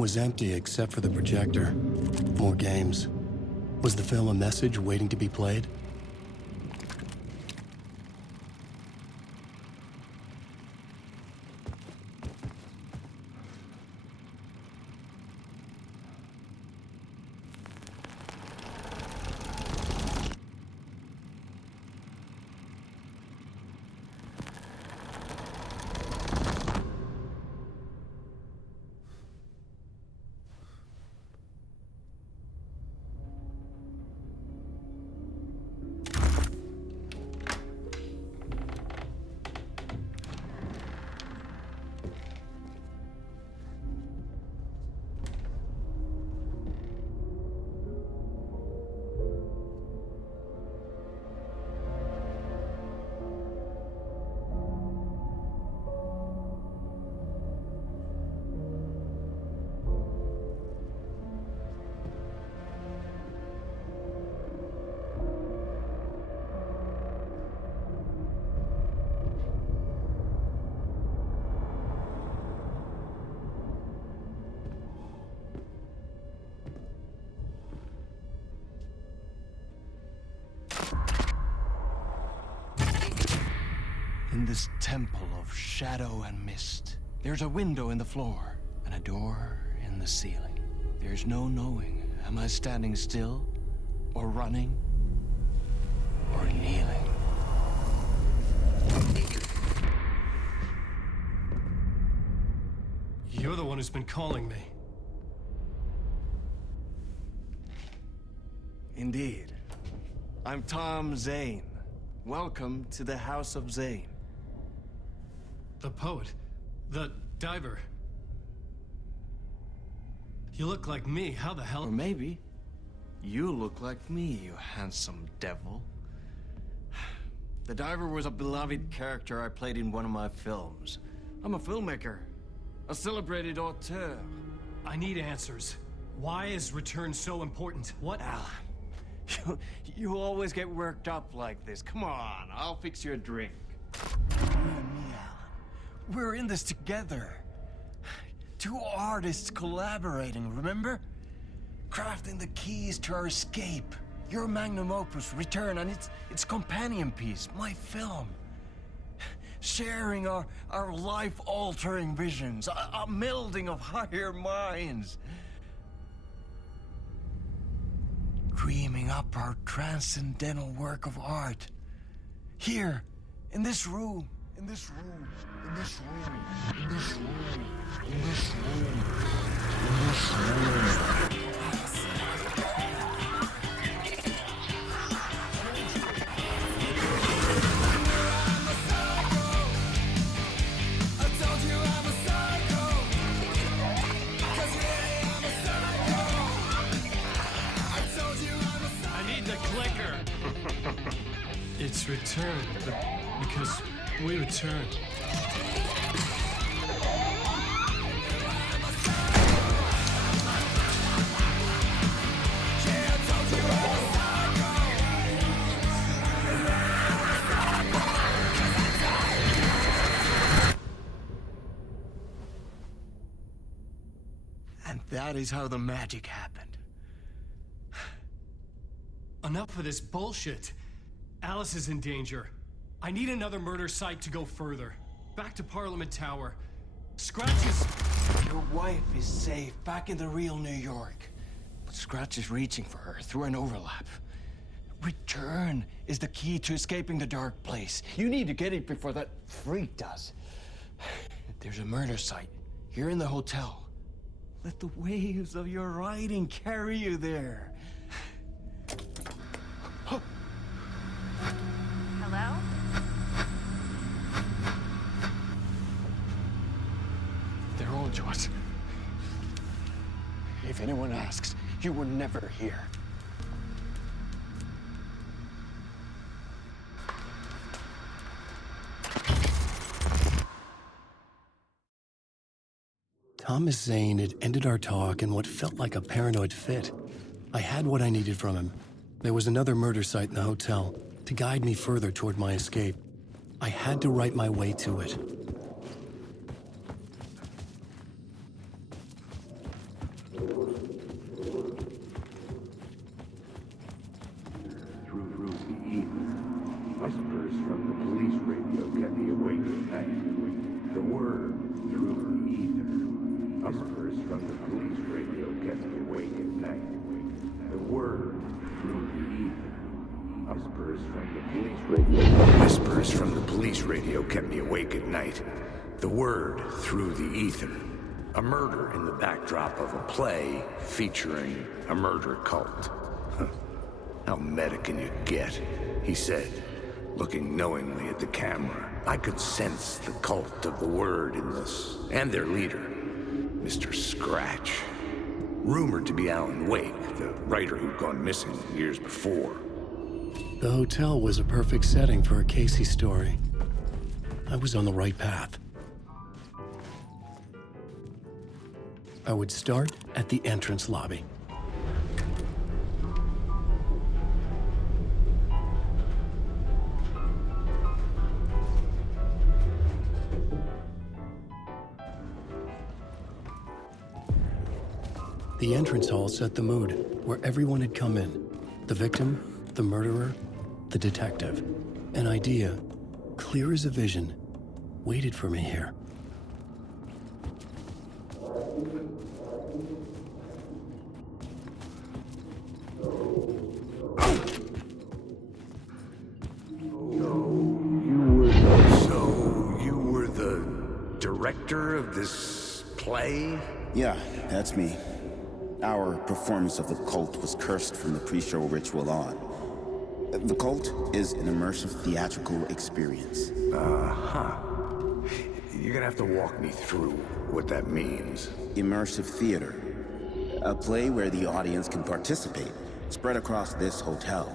was empty except for the projector. More games. Was the film a message waiting to be played? In this temple of shadow and mist, there's a window in the floor and a door in the ceiling. There's no knowing, am I standing still, or running, or kneeling? You're the one who's been calling me. Indeed. I'm Tom Zane. Welcome to the House of Zane. The poet. The diver. You look like me. How the hell? Or maybe you look like me, you handsome devil. The diver was a beloved character I played in one of my films. I'm a filmmaker, a celebrated auteur. I need answers. Why is Return so important? What? Alan, you always get worked up like this. Come on, I'll fix you a drink. You and me, Alan. We're in this together. Two artists collaborating, remember? Crafting the keys to our escape. Your magnum opus, Return, and its companion piece, my film. Sharing our life-altering visions, a melding of higher minds. Dreaming up our transcendental work of art. Here, in this room, in this room, in this room, in this room, in this room, in this room. It's Return, because we return. And that is how the magic happened. Enough of this bullshit. Alice is in danger. I need another murder site to go further. Back to Parliament Tower. Scratch is... Your wife is safe, back in the real New York. But Scratch is reaching for her through an overlap. Return is the key to escaping the dark place. You need to get it before that freak does. There's a murder site here in the hotel. Let the waves of your writing carry you there. Hello? They're all yours. If anyone asks, you were never here. Thomas Zane had ended our talk in what felt like a paranoid fit. I had what I needed from him. There was another murder site in the hotel to guide me further toward my escape. I had to write my way to it. Whispers from the police radio kept me awake at night. The word through the ether. Whispers from the police radio kept me awake at night. The word through the ether. Whispers from the police radio. Whispers from the police radio kept me awake at night. The word through the ether. A murder in the backdrop of a play featuring a murder cult. How meta can you get? He said, looking knowingly at the camera. I could sense the cult of the word in this, and their leader, Mr. Scratch. Rumored to be Alan Wake, the writer who'd gone missing years before. The hotel was a perfect setting for a Casey story. I was on the right path. I would start at the entrance lobby. The entrance hall set the mood, where everyone had come in. The victim, the murderer, the detective. An idea, clear as a vision, waited for me here. So, you were the director of this play? Yeah, that's me. Our performance of the cult was cursed from the pre-show ritual on. The cult is an immersive theatrical experience. Uh-huh. You're gonna have to walk me through what that means. Immersive theater. A play where the audience can participate, spread across this hotel.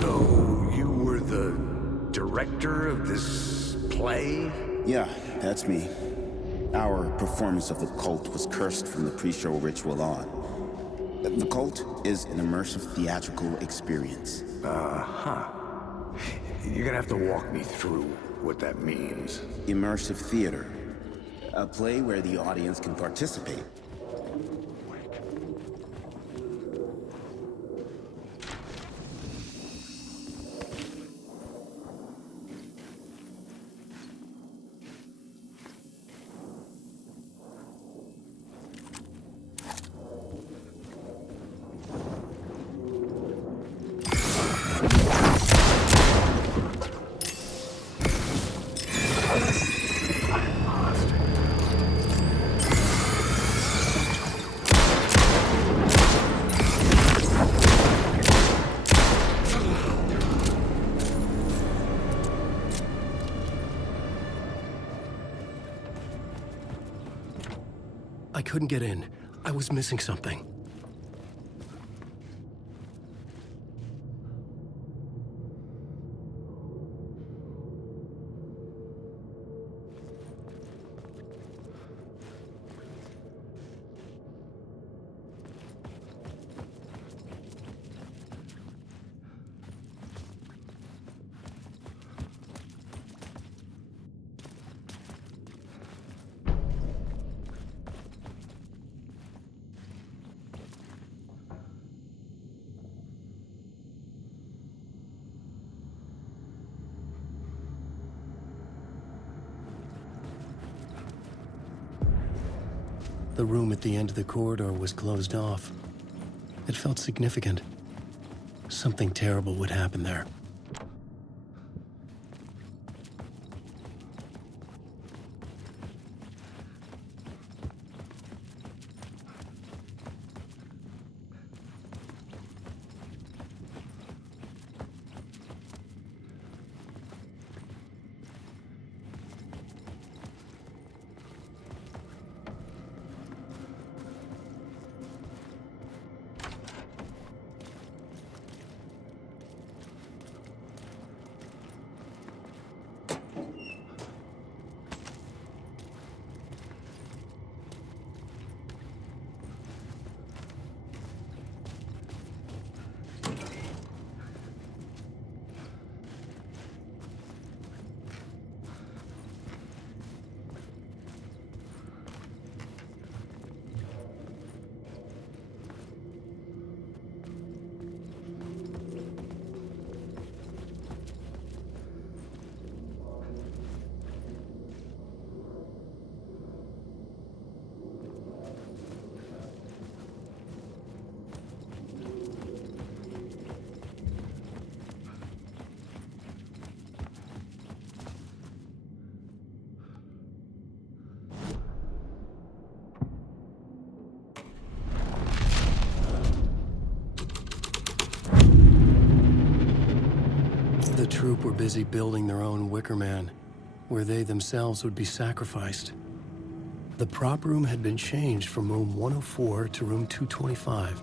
So, you were the director of this play? Yeah, that's me. Our performance of the cult was cursed from the pre-show ritual on. The cult is an immersive theatrical experience. Uh-huh. You're gonna have to walk me through what that means. Immersive theater. A play where the audience can participate. I couldn't get in. I was missing something. The room at the end of the corridor was closed off. It felt significant. Something terrible would happen there. troop were busy building their own Wicker Man, where they themselves would be sacrificed. The prop room had been changed from room 104 to room 225.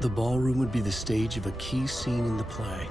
The ballroom would be the stage of a key scene in the play.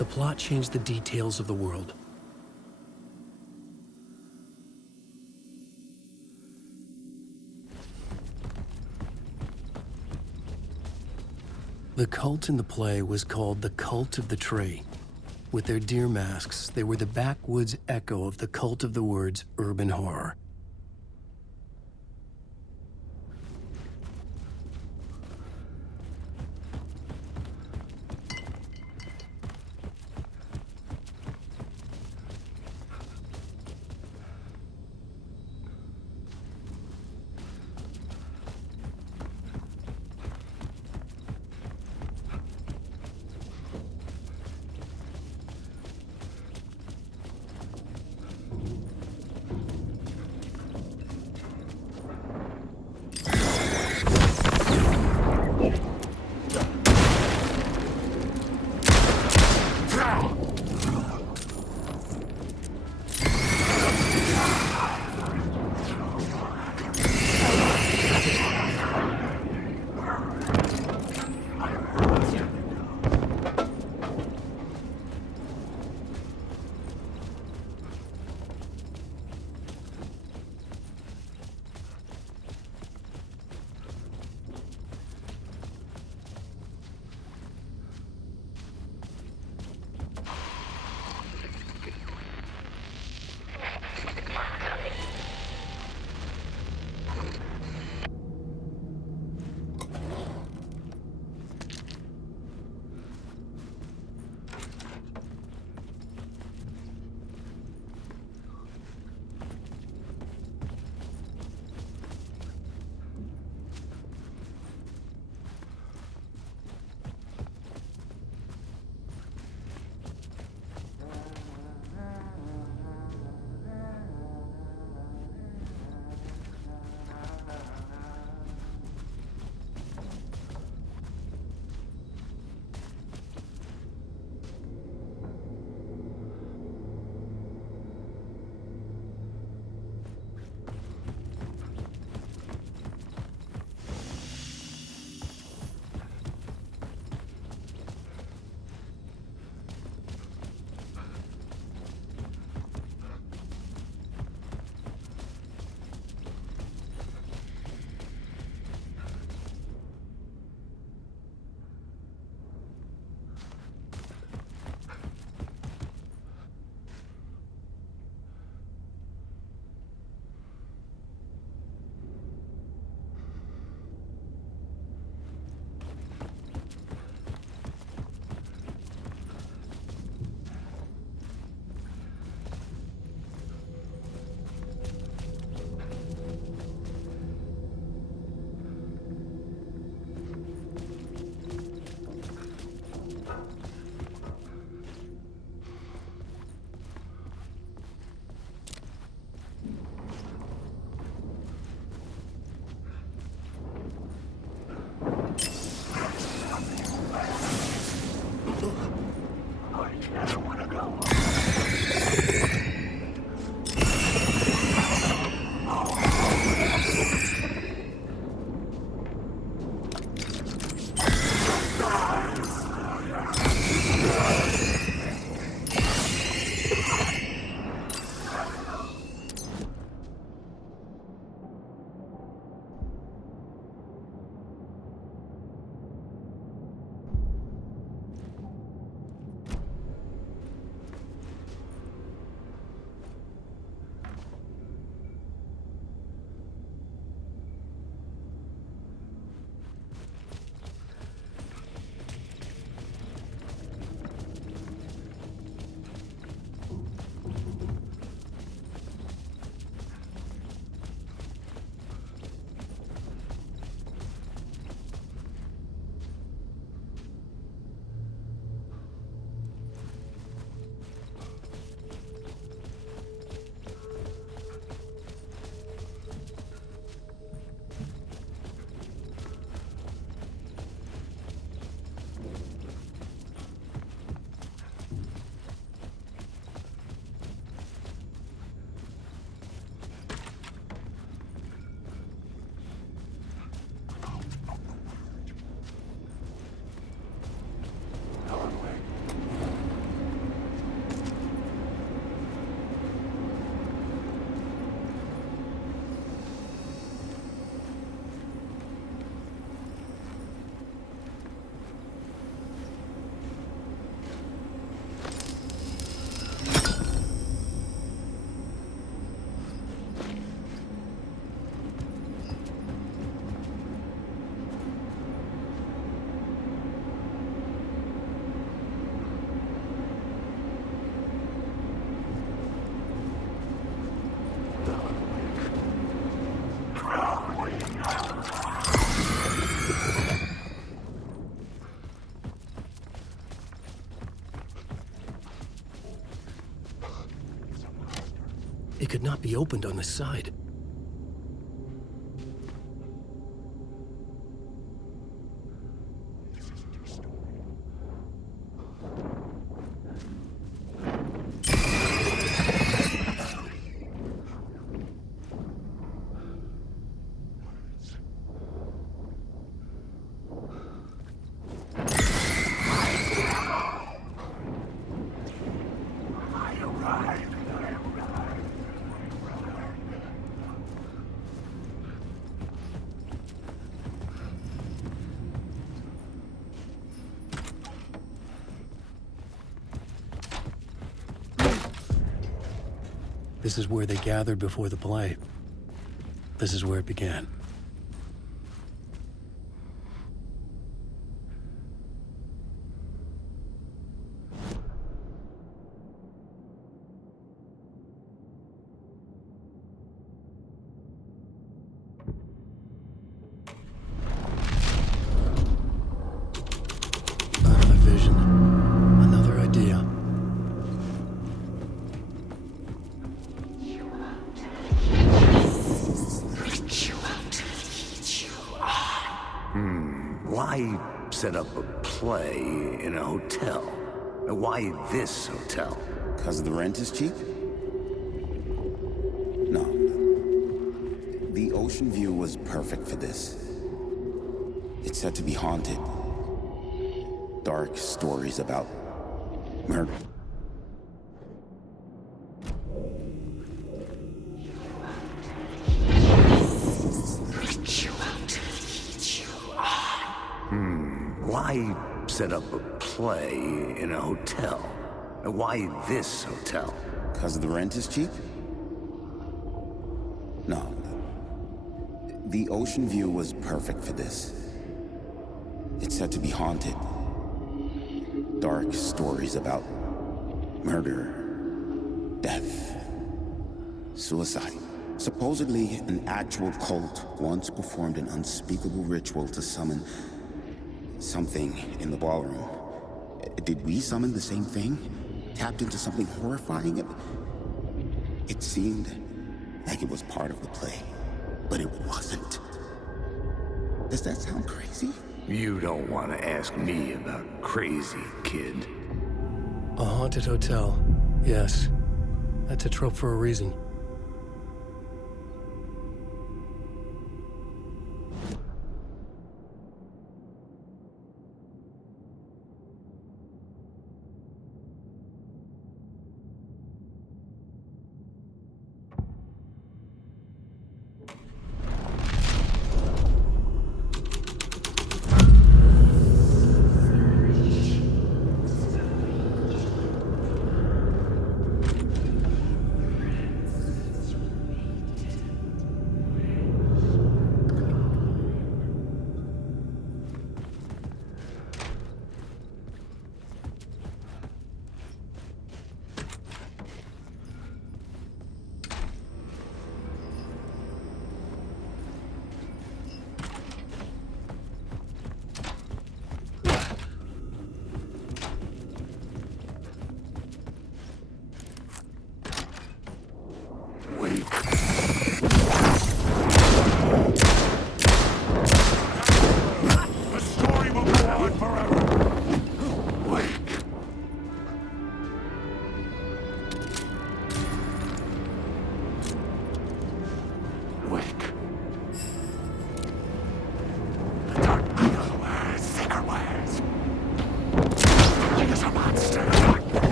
The plot changed the details of the world. The cult in the play was called the Cult of the Tree. With their deer masks, they were the backwoods echo of the cult of the word's urban horror. could not be opened on the side. This is where they gathered before the play. This is where it began. Another vision. Another idea. Why set up a play in a hotel? Why this hotel? Because the rent is cheap? No. The ocean view was perfect for this. It's said to be haunted. Dark stories about murder. Why set up a play in a hotel? Why this hotel? Because the rent is cheap? No. The ocean view was perfect for this. It's said to be haunted. Dark stories about murder, death, suicide. Supposedly, an actual cult once performed an unspeakable ritual to summon something in the ballroom. Did we summon the same thing? Tapped into something horrifying? It seemed like it was part of the play, but it wasn't. Does that sound crazy? You don't want to ask me about crazy, kid. A haunted hotel. Yes. That's a trope for a reason.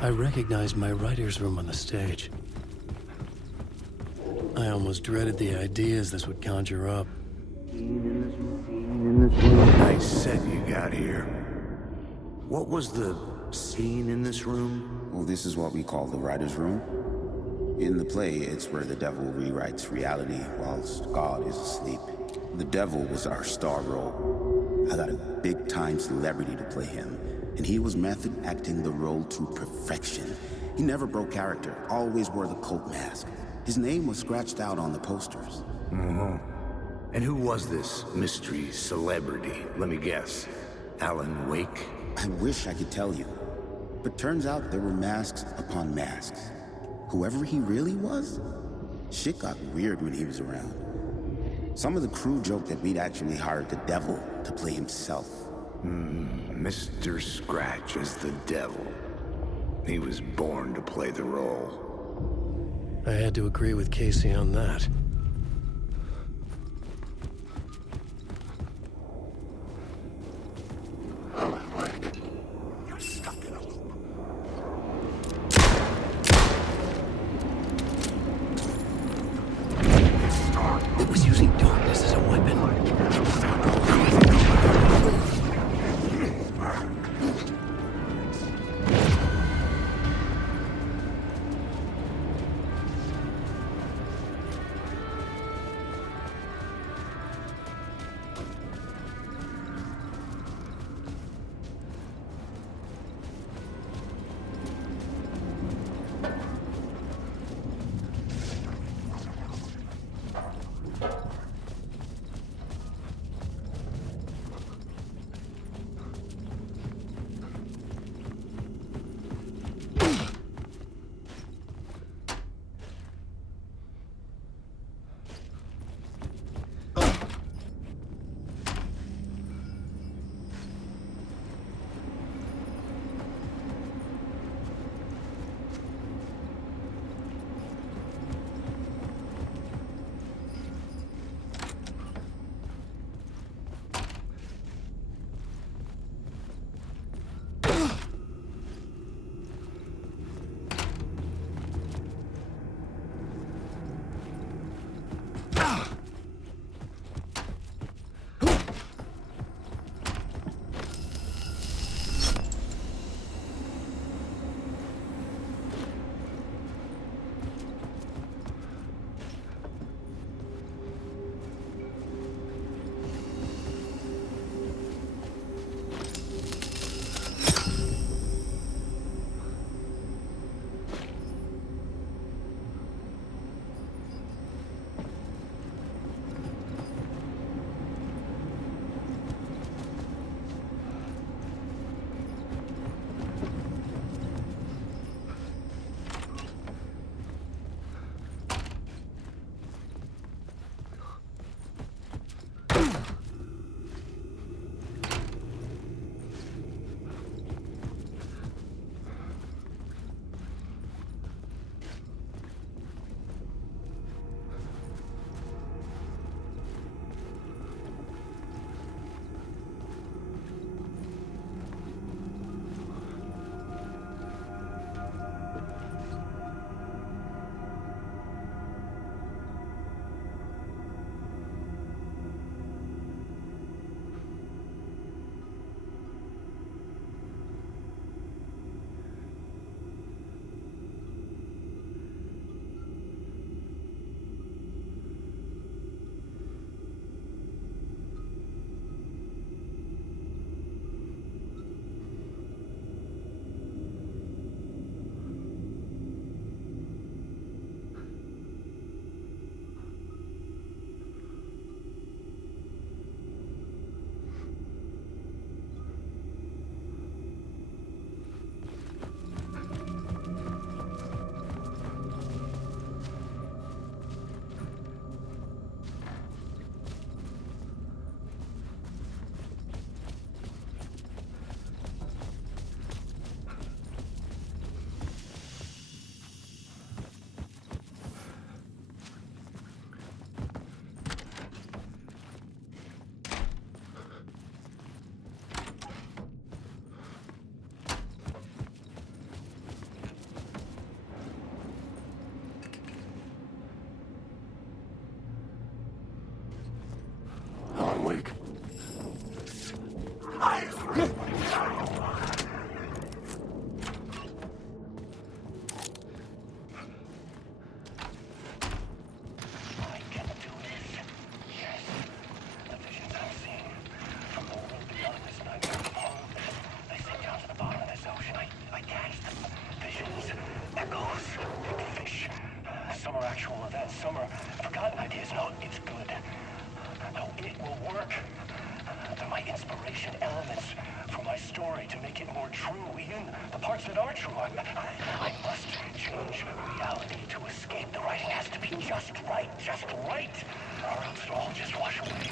I recognized my writer's room on the stage. I almost dreaded the ideas this would conjure up. Nice set you got here. What was the scene in this room? Well, this is what we call the writer's room. In the play, it's where the devil rewrites reality whilst God is asleep. The devil was our star role. I got a big-time celebrity to play him, and he was method acting the role to perfection. He never broke character, always wore the cult mask. His name was scratched out on the posters. And who was this mystery celebrity? Let me guess. Alan Wake? I wish I could tell you, but turns out there were masks upon masks. Whoever he really was, shit got weird when he was around. Some of the crew joked that we'd actually hired the devil to play himself. Mr. Scratch as the devil. He was born to play the role. I had to agree with Casey on that. You're stuck in a loop. It was using darkness as a weapon. echoes, fish. Some are actual events, some are forgotten ideas. No, it's good. No, it will work. They're my inspiration, elements for my story to make it more true, even the parts that are true. I must change reality to escape. The writing has to be just right, or else it'll all just wash away.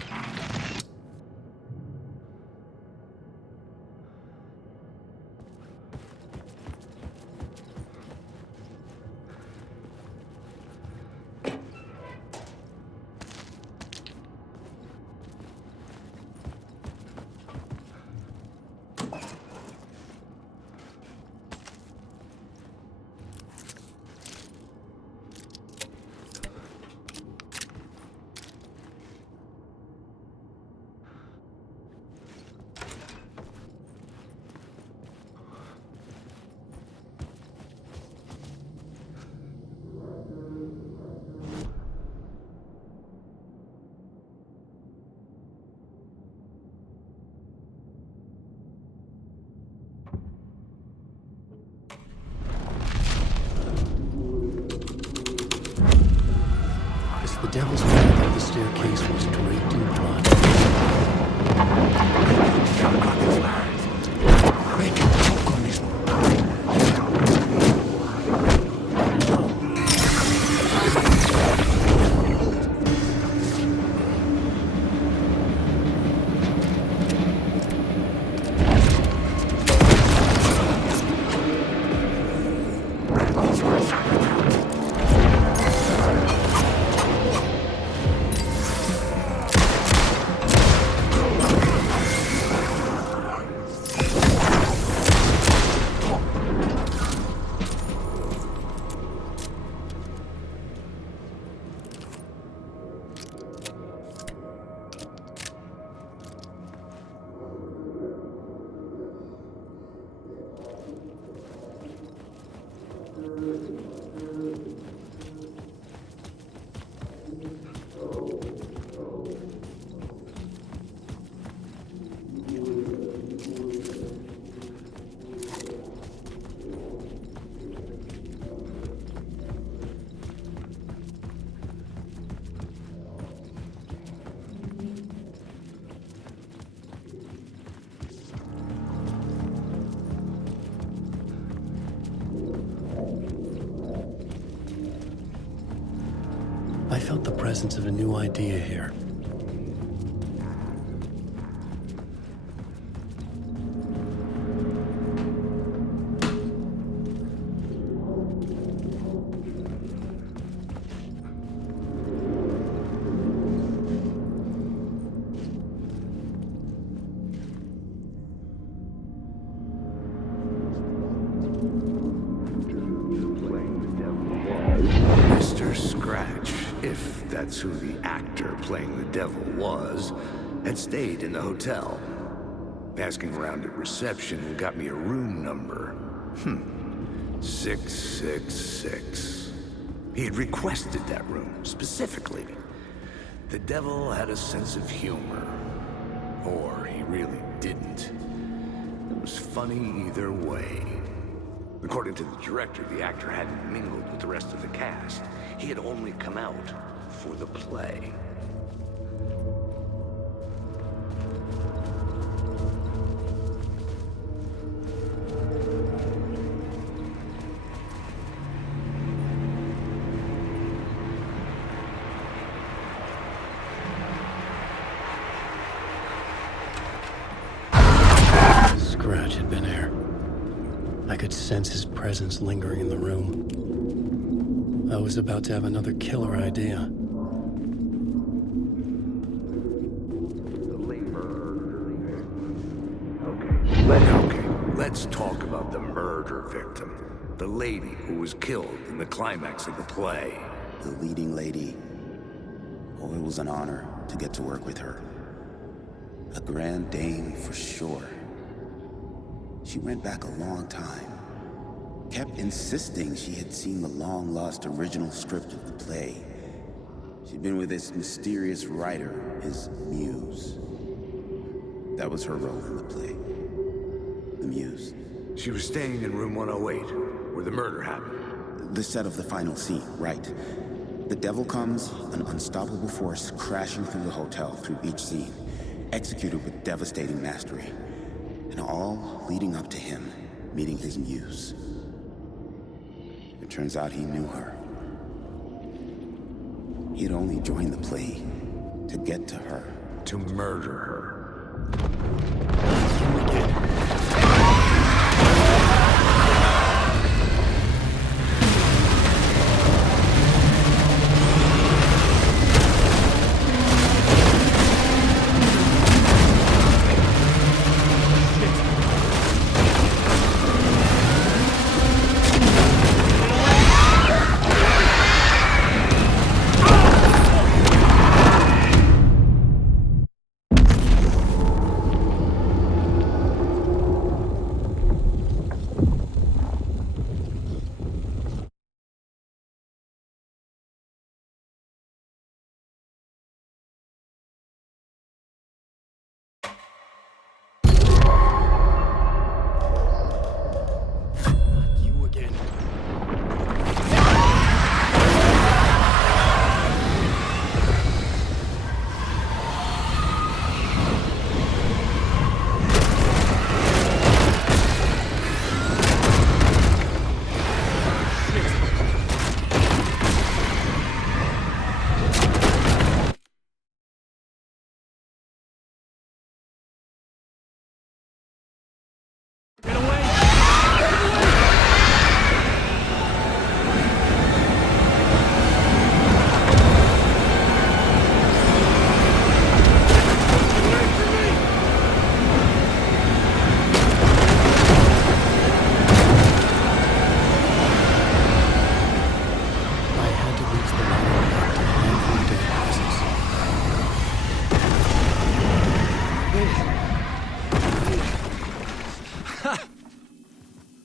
The devil's path up the staircase was draped in blood. Make it choke on this. I felt the presence of a new idea here. Mr. Scratch, if that's who the actor playing the devil was, had stayed in the hotel. Asking around at reception got me a room number. 666. He had requested that room, specifically. The devil had a sense of humor. Or he really didn't. It was funny either way. According to the director, the actor hadn't mingled with the rest of the cast. He had only come out for the play. Scratch had been here. I could sense his presence lingering in the room. I was about to have another killer idea. Let's talk about the murder victim. The lady who was killed in the climax of the play. The leading lady. Oh, it was an honor to get to work with her. A grand dame for sure. She went back a long time. Kept insisting she had seen the long-lost original script of the play. She'd been with this mysterious writer, his muse. That was her role in the play. The muse. She was staying in room 108, where the murder happened. The set of the final scene, right. The devil comes, an unstoppable force crashing through the hotel through each scene, executed with devastating mastery, and all leading up to him meeting his muse. It turns out he knew her. He had only joined the play to get to her. To murder her. You again.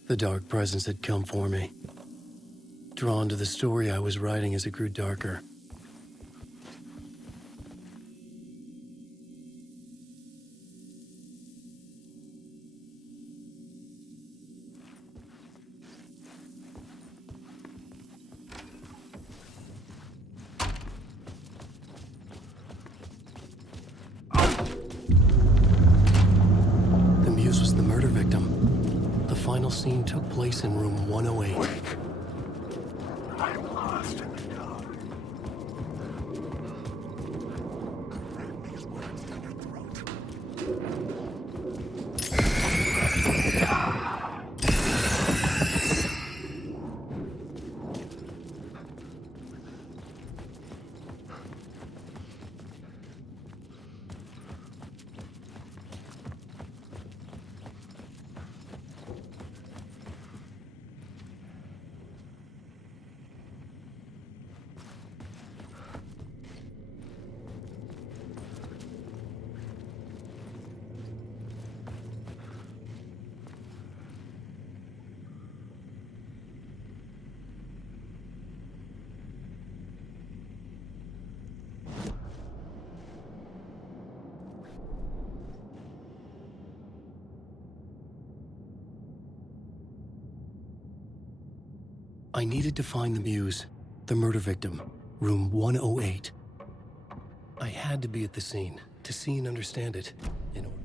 The dark presence had come for me. Drawn to the story I was writing as it grew darker. The muse was the murder victim. The final scene took place in room 108. I'm lost in the dark. These words down your throat. I needed to find the muse, the murder victim, room 108. I had to be at the scene to see and understand it in order.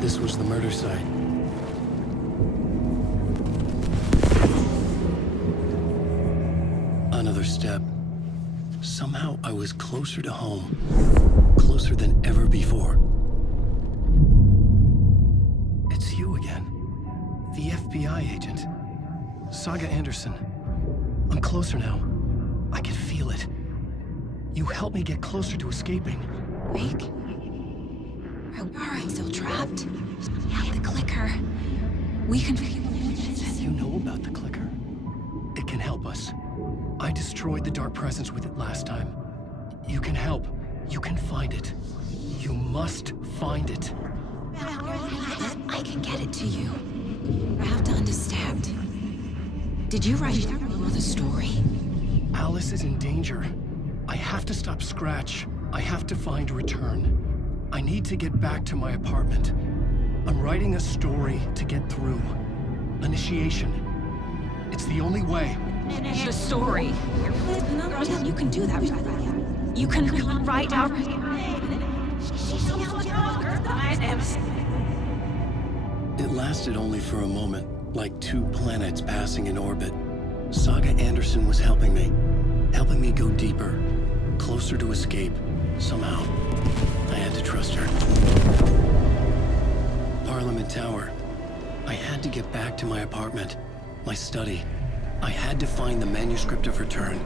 This was the murder site. Another step. Somehow I was closer to home. Closer than ever before. It's you again. The FBI agent. Saga Anderson. I'm closer now. I can feel it. You helped me get closer to escaping. Wake? Are I still trapped? Yeah, the clicker. We can... You know about the clicker. It can help us. I destroyed the dark presence with it last time. You can help. You can find it. You must find it. I can get it to you. I have to understand. Did you write the story? Alice is in danger. I have to stop Scratch. I have to find Return. I need to get back to my apartment. I'm writing a story to get through. Initiation. It's the only way. The story. You can do that. You can write out... It lasted only for a moment, like 2 planets passing in orbit. Saga Anderson was helping me go deeper, closer to escape. Somehow, I had to trust her. Parliament Tower. I had to get back to my apartment, my study. I had to find the manuscript of Return.